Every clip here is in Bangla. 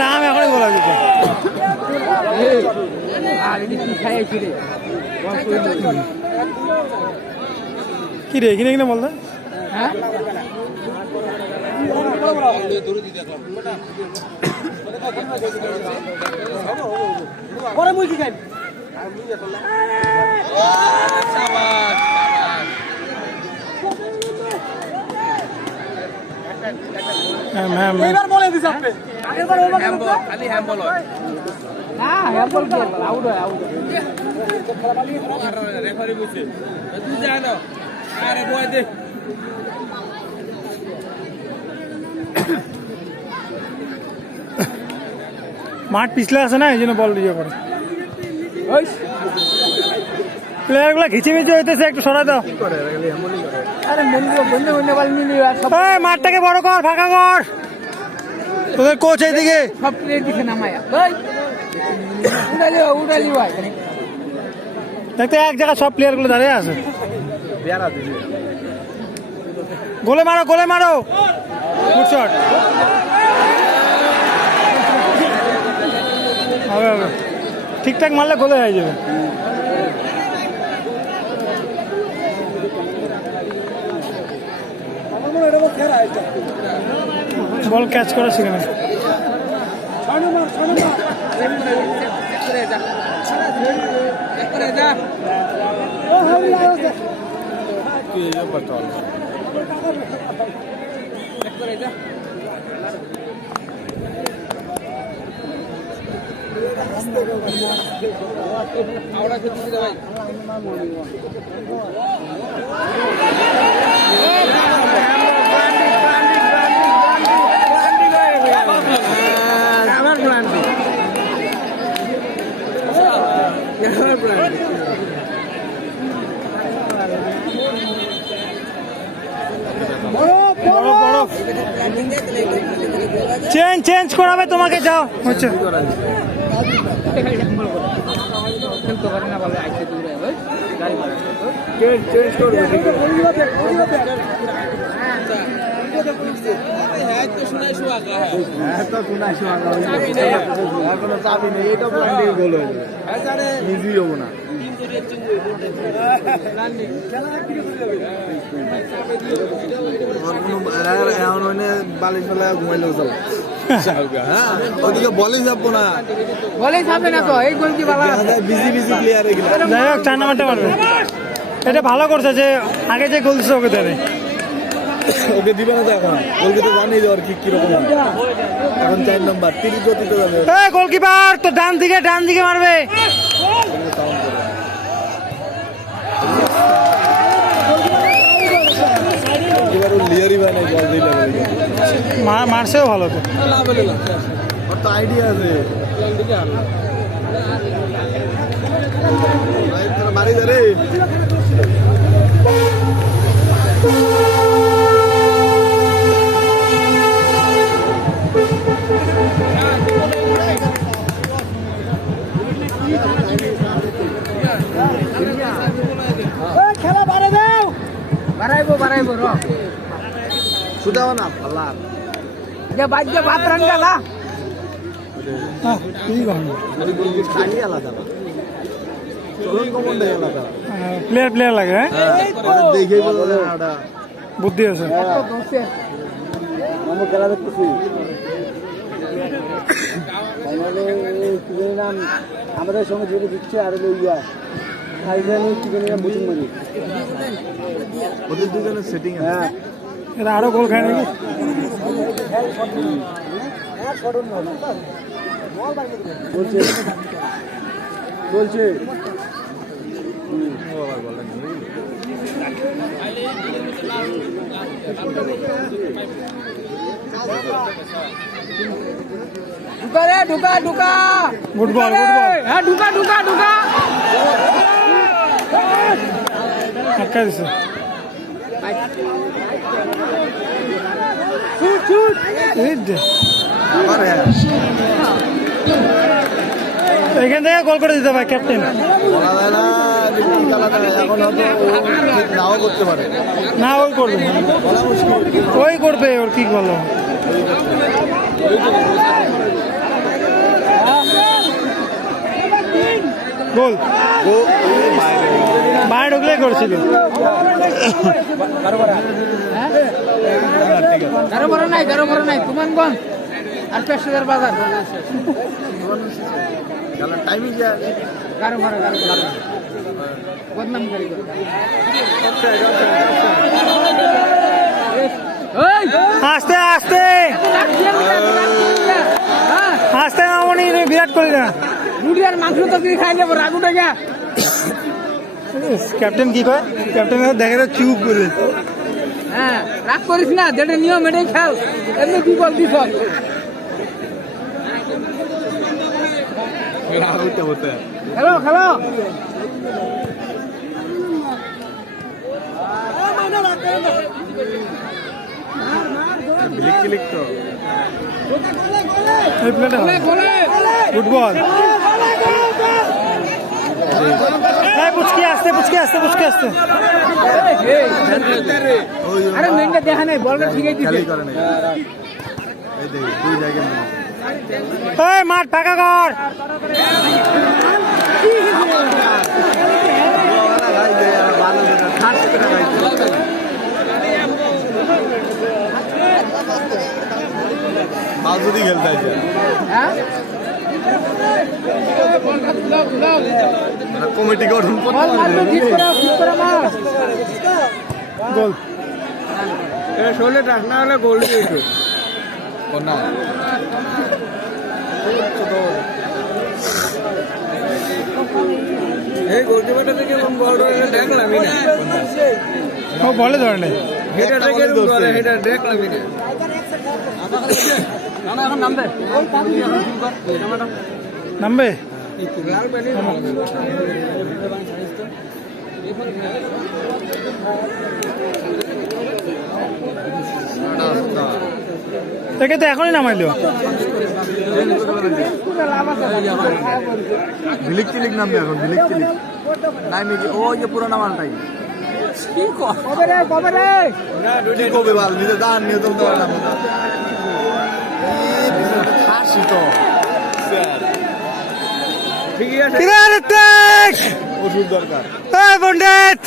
রাম এখনই বলা যেত কি রে কিনে কিনে বলতো বলে দিস আপনি খালি হ্যাম্বল হয় না হ্যাম্বল কি আউট হয় আউট রেফারি বুঝছে তুই জানো আরে বয় দে মাঠ পিছলে আছে না এই জন্য বল দিয়ে করে প্লেয়ার গুলা ঘিচে মিচে হইতেছে একটু সরাই দাও মাঠটাকে বড় কর ফাঁকা কর তোদের কোচ এইদিকে সব প্লেয়ার দিকে নামায়া দেখতে এক জায়গায় সব প্লেয়ার গুলো দাঁড়িয়ে আছে গোলে মারো গোলে মারো গুড শট হবে হবে ঠিকঠাক মারলে গোলে হয়ে যাবে বল ক্যাচ করা সেখানে চেঞ্জ করাবে তোমাকে যাও হচ্ছে চাবি নেই এটা গোল হয়ে যাবে নিজেই হবো না বালিশ ফেলা ঘুমাইলেও চলো ওদিকে বলেই যাবো না বলেই যাবে না তো এই গোলকি বিজি বিজি প্লেয়ার যাই হোক 4 নাম্বারটা মারবে এটা ভালো করছে যে আগে যে গোল দিচ্ছে ওকে দেবে ওকে দিবে না তো এখন ওকে তো জানিয়ে দেওয়ার কিরকম এখন 4 নাম্বার 30 গতিতে যাবে গোলকিপার তো ডান দিকে মারবে মারছেও ভালো তো আইডিয়া আছে মারি রে খেলা বাড়াই দাও বাড়াইবো র সুদাও না আল্লাহ যে বাজে বাতরান গেলা কি গান খালি আলাদা চলন কমান্ডে আলাদা প্লেয়ার লাগে হ্যাঁ দেখেই বলে ওটা বুদ্ধি আছে আমরা খেলা দেখতেছি নাম আমাদের সঙ্গে যেটা দিচ্ছে আর লইয়া খাইজানি চিকেন বুঝুন মানে ওদের দুজনের সেটিং হ্যাঁ এটা আরো গোল খায় নাকি বলছে ঢুকা ফুটবল হ্যাঁ ঢুকা আটকা দিছে এখান থেকে গোল করে দিতে ভাই ক্যাপ্টেন এখন হয়তো নাও করতে পারে না, ওই করবে, বলা মুশকিল। ওই করবে, ওর কি বলো। গোল বাইরে ঢুকলে করেছিল। গারো বড় নাই তুমানগঞ্জ আর পেশাদার বাজার টাইমিং যা গারো বড় বদনাম করি আস্তে আস্তে আস্তে নামনি, বিরাট কোহলি না। রুটি আর মাংস তো কি খাই নেবো রাগুটা গা। ক্যাপ্টেন কি কয়? ক্যাপ্টেন দেখে তো চুপ বলে। হ্যাঁ, রাগ করিস না, যেটা নিয়ম এটাই খেল। এমনি কি বল দিস খেলো খেলো। ফুটবল পুচকে আসতে পুচকে আসতে পুচকে আসতে। আরে মেনটা দেখা নাই, বলটা ঠিকই দিছে। মাঠ ফাঁকা কর। যদি খেলতে আছে কমিটি গঠন গোল ষোলো টাক না হলে গোল দিয়েছো না এই গোলকিপারটা থেকে বল দেখলামই না। ও বলে ধরে নেই, হেডার থেকে ধরে হেডার দেখলামই না। এখন নামবে নামবে। তাকে তো এখনই নামাইলো। ভিলিক টিলিক নামবে এখন, ভিলিক টিলিক নামে কি ওই যে পুরোনো মালটাই কি কবে বাল নিজে দান নিয়ে চলতে পারলাম হাসি তো ওষুধ দরকার পণ্ডিত।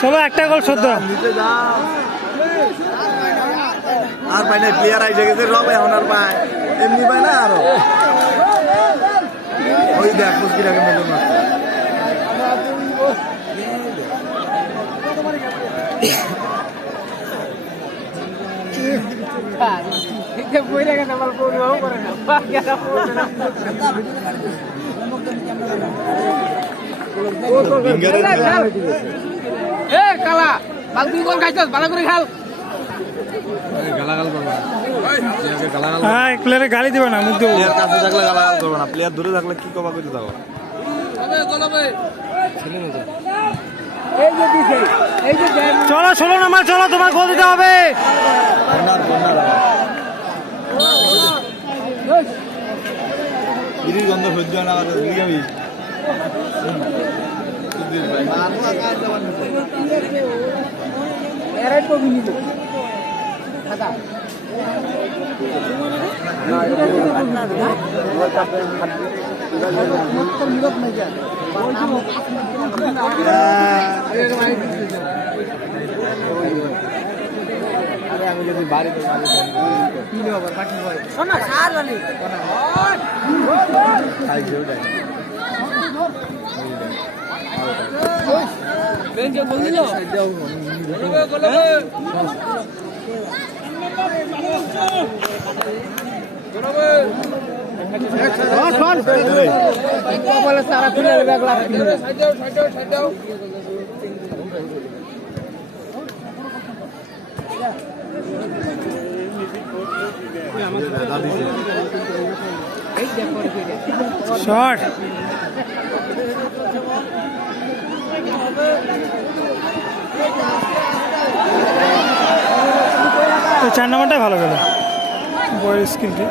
চলো একটা গোল শুদ্ধ। আর পাই না, প্লেয়ার আইসে গেছে রব এখন আর পায় এমনি পায় না আরো। ওই দেখ মুশকিলাকে মেলে মারছে কালা বাল তুই গোল খাইছস, ভালো করে খেল। গালাগাল করবে গালাগাল হ্যাঁ, প্লেয়ারে গালি দিবে না, মুখ দেবো। প্লেয়ার কাছে থাকলে গালাগাল করবে না, প্লেয়ার দূরে থাকলে কি কবা করতে থাকো। চলো 16 নাম্বার, চলো তোমার গোল দিতে হবে। বিড়ির গন্ধ সহ্য হয় না, যাবি এরাই তো নিব আমি যদি বাড়িতে সারা খুলে শট এই 4 নাম্বারটাই ভালো গেল বয়ের স্কিলটি।